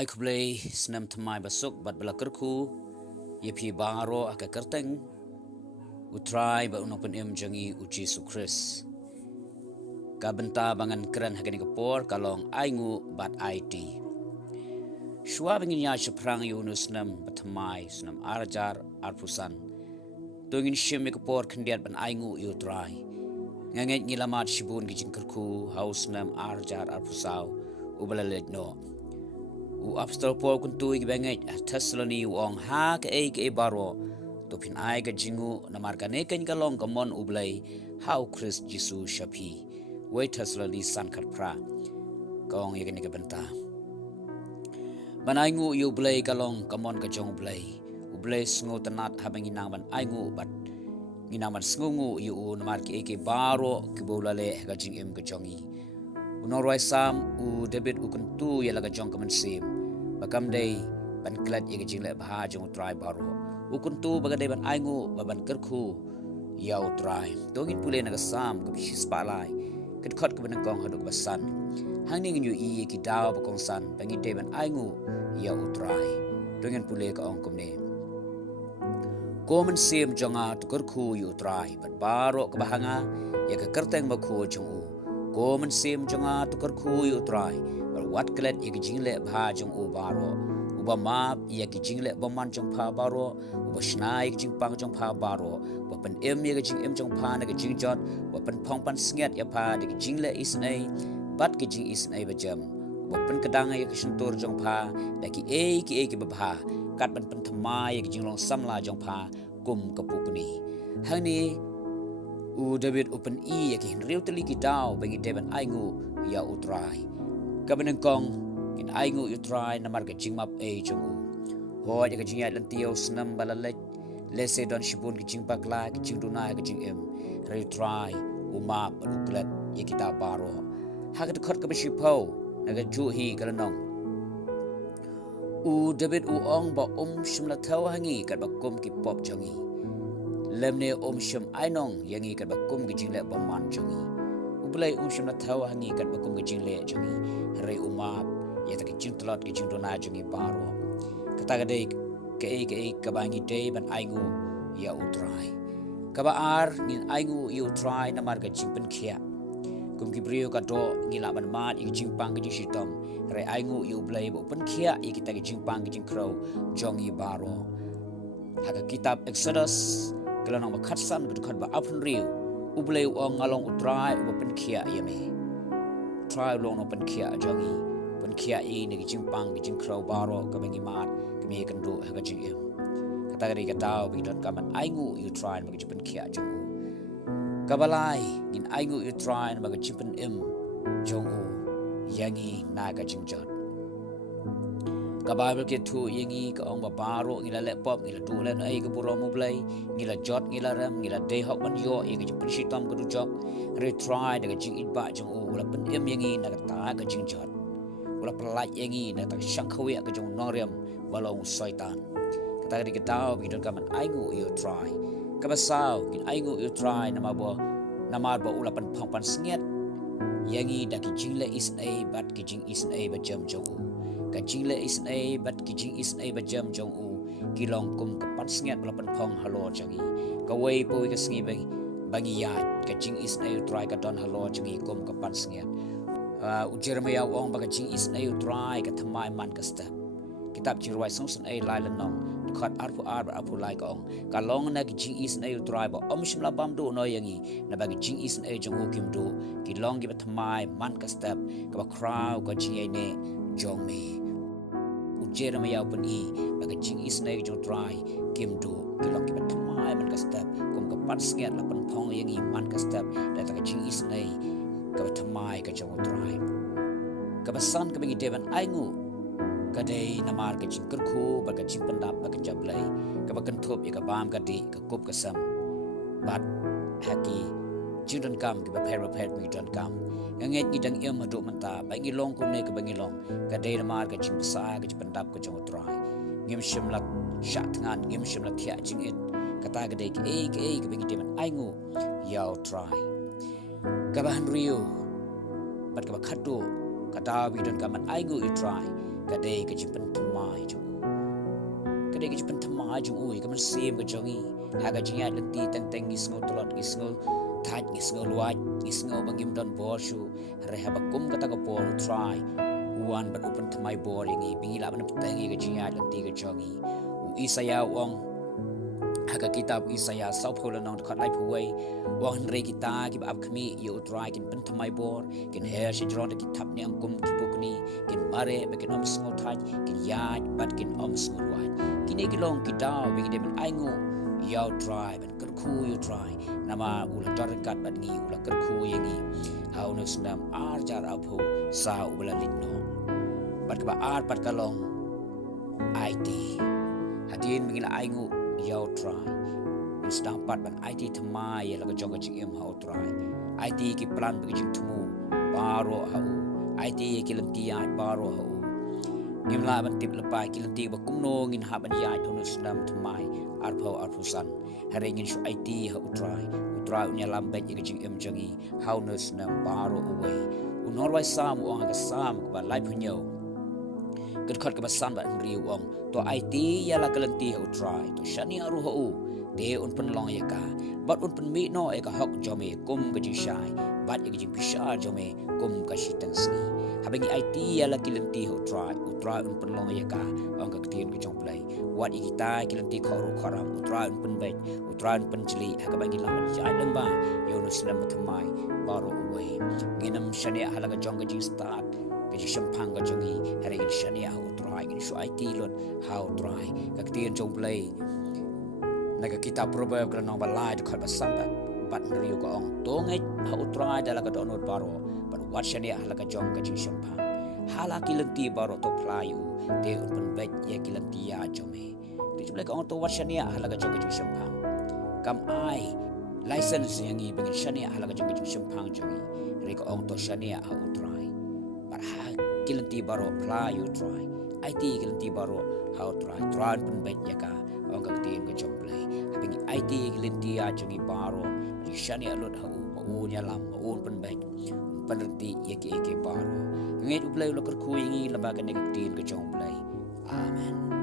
ai kublay snam thamai basuk bat balakarku yepi bangaro akakarteng utrai ba unopen jangi uji sukris kabenta bangan keren hagani kapor kalong Ainguh bat Aiti shua bangin ya shaprang yunus nam bathamai snam arajar arpusan tungin shim kapor khendiat ban Ainguh utrai nganget ngilamat shibun gijingkerku haus nam arajar arpusau ubalalet no u apostol Paul kuntu ibanget Thessaloni uong ha ke baro topin ai ga jingu namarkane kan kalong kamon ublay how Christ Jesus shapi we Thessaloni san khatpra kong yegani ga benta ban Ainguh ublay kalong kamon ga jong ublay sngo tanat habangi nang ban Ainguh bat nginaman sngungu yu namarki eke baro kibolale ga jing ga jongi unorwai sam u David ukuntu yalaga jong kaman sim bakam day ban klat yega jingle bha jong try baro ukuntu bagade ban Ainguh baban kerku yau try dongin pule naga sam ka bishis palai ket khot ka ban kong haduk basan hangning yu i ki daw ba kong san bangi day ban Ainguh yau try dongin pule ka ong kumne Komen sim jonga tukerku yu try bat baro ka bahanga yega kerteng ba khu jong Komen sim jonga tukerku yu try wat klet yegi jingle bha jong u baro uba map yegi jingle boman jong pha baro uba snai yegi jing pang jong pha baro wapen yegi jing jong pha na jing jot wapen phong pan snget ya pha yegi jingle isnai bat ki jing isnai ba jam wapen kadang yegi sentur jong pha daki ki ba kat ban pen thama yegi jing long samla jong pha kum kapukuni hani u David open yegi riu teli ki daw bagi David Ainguh ya utrai kabeneng kong in Ainguh utrai namar ka jingmap jong ho ya ka jingya lan tio snam balalek lese don shibun ki jingpak la ki jingduna ka jingem re try uma uklat ye kita baro ha ka khot ka bishipau na ka ju hi kalanong u David u ong ba shimla thaw hangi ka ba kum ki pop jongi lemne shim ainong yangi ka ba kum ki jingle ba man jongi ublay shim na thaw hangi ka ba kum ki jingle jongi re umap ya ta kijing tlot kijing dona jungi baro kata gadai ke kabangi day ban Ainguh ya utrai kaba ar ngin Ainguh ya utrai namar ka jingpen khia kum kibrio ka do ngila ban mat ik jingpang ki shitom re Ainguh ya ublay bo pen khia ik kita ki jingpang ki jingkro jongi baro haka kitab Exodus kelanong bakhatsan khat ba apun riu ublay ong ngalong utrai bo pen khia yame try long no pen khia jongi pen khia ni ki jingpang ki jingkro baro ka bangi mat kami kan do ha jing em kata gari ka daw bi dot kaman Ainguh you try ma ki pen khia jongu kabalai in Ainguh you try ma ki jingpen em jongu yangi na ka jingjot kababel ke thu yangi ka ong ba baro ngila le pop ngila tu len ai ka buro mu blai ngila jot ngila ram ngila day hok ban yo ngi jingpen shitom ka du jok re try daga jing it ba jongu wala pen em yangi na ta ka jingjot wala pelaj yangi na ta shangkhawi ka jong noriam balong syaitan kata di ketaw bi don kaman Ainguh you try ka basaw kin Ainguh you try nama bo ula pan phang pan snget yangi da ki jingle isnai bat ki jing isnai ba jam jongu ka jingle isnai bat ki jing isnai ba jam jongu ki long kum ka pan snget wala pan phang halo jangi ka wei po ka sngi bangi ya ka jing isnai you try ka don halo jangi kum ka pan snget Jeremiah ong baga jing isnai you try ka thamai man ka step kitab jirwai songsan ai lai lanong khat arpu lai ka ong ka long na ki jing isnai you try ba shimla bam do no yangi na bagi jing isnai jong kim do ki long gi ba thamai man ka step ka ba crowd ka jing ai ne jong me Jeremiah pun baga jing isnai jong try kim do ki long gi ba thamai man ka step kum ka pan snget la pan phong yangi man ka step da ta ka jing isnai ka ba thamai ka jong try ka ba san ka bangi devan Ainguh ka day namar ka jing kerku ba ka jing pandap ba ka jablay ka ba kan thop ya ka bam ka di ka kup ka sam bat haki jing don kam ka ba pher mi don kam nganget ni dang yam adu manta ba ngi long ko ne ka ba ngi long ka day namar ka jing sa ka jing pandap ka jong try ngim shimlat shat ngan ngim shimlat thia jing it ka ta ka day ka bangi devan Ainguh yaw try ka ba han riu bat ka ba khatu kata bi don kaman Ainguh you try kadai ke jipen thamai jung kadai ke jipen thamai jung ui ka man sim ka jongi haga jinga lenti tenteng isngo tolot isngo thaj isngo luaj isngo bangim don borshu reha bakum kata ka por try uan bat open thamai bor yangi bingila ban petengi ka jinga lenti ka jongi u isaya wong haga kitab Isaya saupola nong dekat lai puai wang re kita ki ab kami yo try kin pen thamai bor kin her si dron ki thap ni angkum ki pukni kin mare me kin om sngo thaj kin yaj bat kin om sngo wai kin e kilong kita bi de men Ainguh yo try ben ker khu yo try nama ula tar kat bat ngi ula ker khu yangi hau no snam ar jar apho sa ula litno bat ka ar pat kalong Aiti hadin mingila Ainguh yau try sedang pat ban Aiti thamai ya laga jonga jing em hau try Aiti ki plan bagi jing tumu baro hau Aiti ki lentia baro hau ngimla ban tip lepai ki lenti ba kumno ngin ha ban ya thonu sedam thamai arpusan haringin shu Aiti hau try unya lambe ki jing em jangi hau no sedam baro away unorwai sam uang ga sam ba lai punyo kedkot ke basan ba riu wong to Aiti ya la kelenti hu try to shani aru hu de un pen long ya ka bat un pen mi no e ka hok jome kum ka ji shai bat e ji pisha jome kum ka shitang sni habangi Aiti ya la kelenti hu try un pen long ya ka ong ka tien ka jong play wat i kita kelenti khoru kharam try un pen bet try un pen jli ha ka bangi lam ja dang ba yo no sinam thamai baro away nginam shani hala ka jong ka ji start Kaji shampang ka jongi hari ini shania how try ini shu Aiti lot how try kaktian jong play naga kita proverb kana balai de khat basan bat riu ka ong tongai how try dala ka donot baro but what shania hala ka jong ka shampang hala kilenti baro to playu de un bet ya kilenti ya jome tu jule ka ong to what shania hala ka jong ka shampang kam ai license yang i bengin shania hala ka jong ka shampang jongi ri ka ong to shania how try kilanti baro apply you try Aiti kilanti baro how try pun bet ya ka ong ka tin ka jong play habing Aiti kilanti ya jongi baro ri shani alot ha u nya lam u pun bet panrti ya ke baro ngai u play lo kar khu ngi laba ka ne ka tin ka jong play amen